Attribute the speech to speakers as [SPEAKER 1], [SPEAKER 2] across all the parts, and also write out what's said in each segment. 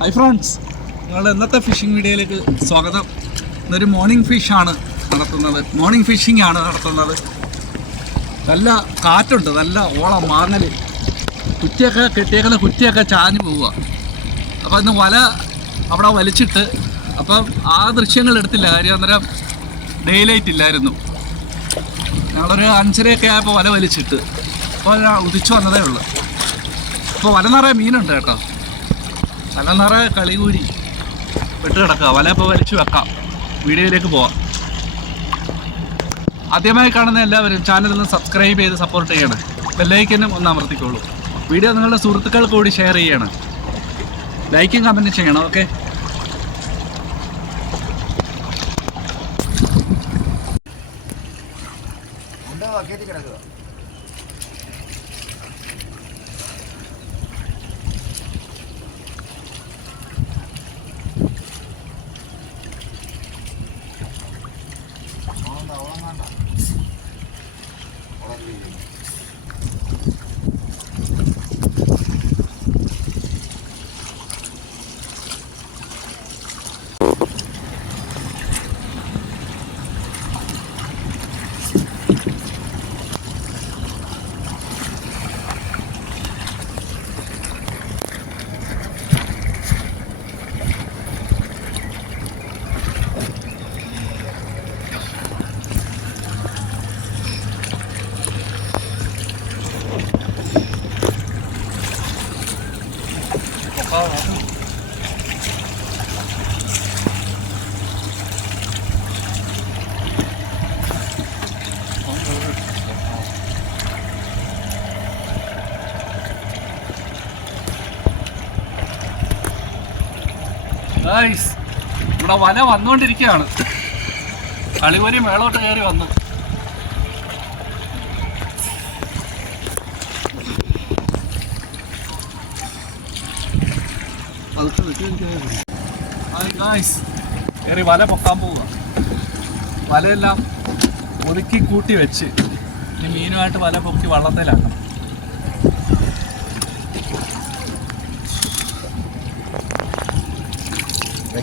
[SPEAKER 1] Hi friends നിങ്ങളുടെ ഇന്നത്തെ phishing വീഡിയോയിലേക്ക് സ്വാഗതം. ഇന്നൊരു മോർണിംഗ് ഫിഷാണ് നടത്തുന്നത്. മോർണിംഗ് ഫിഷിംഗ് ആണ് നടത്തുന്നത്. നല്ല കാറ്റുണ്ട്. നല്ല ഓളം മാങ്ങൽ കുറ്റിയൊക്കെ കെട്ടിയേക്കുന്ന കുറ്റിയൊക്കെ ചാഞ്ഞു പോവുക. അപ്പോൾ ഇന്ന് വല അവിടെ വലിച്ചിട്ട് അപ്പം ആ ദൃശ്യങ്ങൾ എടുത്തില്ല. കാര്യം അന്നേരം ഡേ ലൈറ്റ് ഇല്ലായിരുന്നു. ഞങ്ങളൊരു അഞ്ചരയൊക്കെ ആയപ്പോൾ വല വലിച്ചിട്ട്. അപ്പോൾ ഉദിച്ചു വന്നതേ ഉള്ളൂ. അപ്പോൾ വല നിറയെ മീനുണ്ട് കേട്ടോ. വല നിറയെ കളികൂരി വിട്ട് കിടക്കുക. വല വലിച്ചു വെക്കാം. വീഡിയോയിലേക്ക് പോവാം. ആദ്യമായി കാണുന്ന എല്ലാവരും ചാനൽ ഒന്ന് സബ്സ്ക്രൈബ് ചെയ്ത് സപ്പോർട്ട് ചെയ്യണം. ബെല്ലൈക്കനും ഒന്ന് അമർത്തിക്കോളൂ. വീഡിയോ നിങ്ങളുടെ സുഹൃത്തുക്കൾ കൂടി ഷെയർ ചെയ്യണം. ലൈക്കും കമന്റും ചെയ്യണം ഓക്കെ
[SPEAKER 2] உழந்தாண்டா உழந்தாண்டா உழந்தைங்க
[SPEAKER 1] ഗൈസ് ഇവിടെ വല വന്നുകൊണ്ടിരിക്കുകയാണ്. കളിവരി മേളോട്ട് കയറി വന്നു. കയറി വല പൊക്കാൻ പോവുക. വലയെല്ലാം ഒതുക്കി കൂട്ടി വെച്ച്. ഇനി മീനുമായിട്ട് വല പൊക്കി വള്ളത്തിലാക്കണം.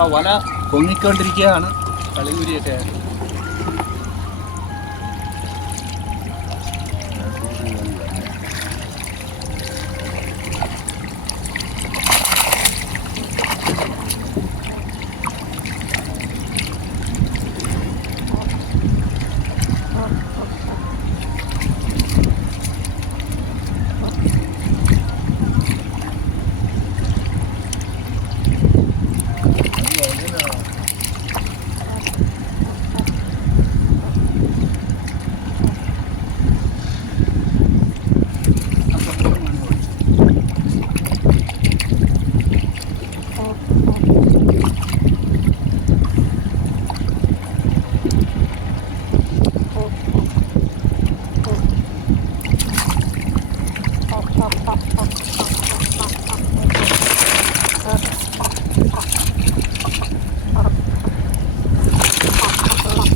[SPEAKER 1] നമ്മുടെ വല പൊങ്ങിക്കൊണ്ടിരിക്കുകയാണ്.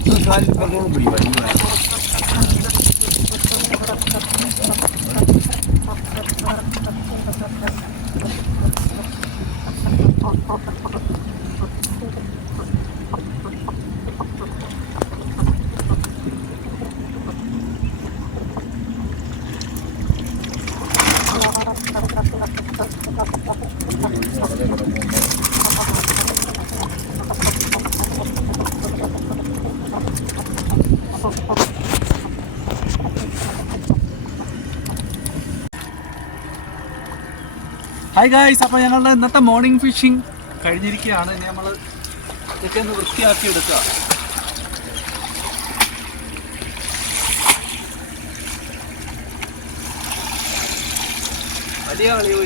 [SPEAKER 1] Sosali
[SPEAKER 2] pa ko beli baju. Thank you.
[SPEAKER 1] Hi guys അപ്പോൾ ഞങ്ങളുടെ ഇന്നത്തെ മോർണിംഗ് ഫിഷിംഗ് കഴിഞ്ഞിരിക്കുകയാണ്. ഇനി നമ്മൾ ഇതൊക്കെ ഒന്ന് വൃത്തിയാക്കി എടുക്കുക വലിയ വലിയ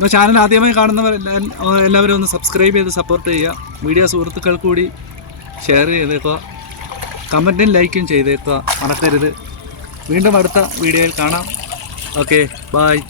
[SPEAKER 1] അപ്പോൾ ചാനൽ ആദ്യമായി കാണുന്നവർ എല്ലാവരും ഒന്ന് സബ്സ്ക്രൈബ് ചെയ്ത് സപ്പോർട്ട് ചെയ്യുക. വീഡിയോ സുഹൃത്തുക്കൾ കൂടി ഷെയർ ചെയ്തേക്കുക. കമന്റും ലൈക്കും ചെയ്തേക്കുക. മറക്കരുത്. വീണ്ടും അടുത്ത വീഡിയോയിൽ കാണാം. Okay bye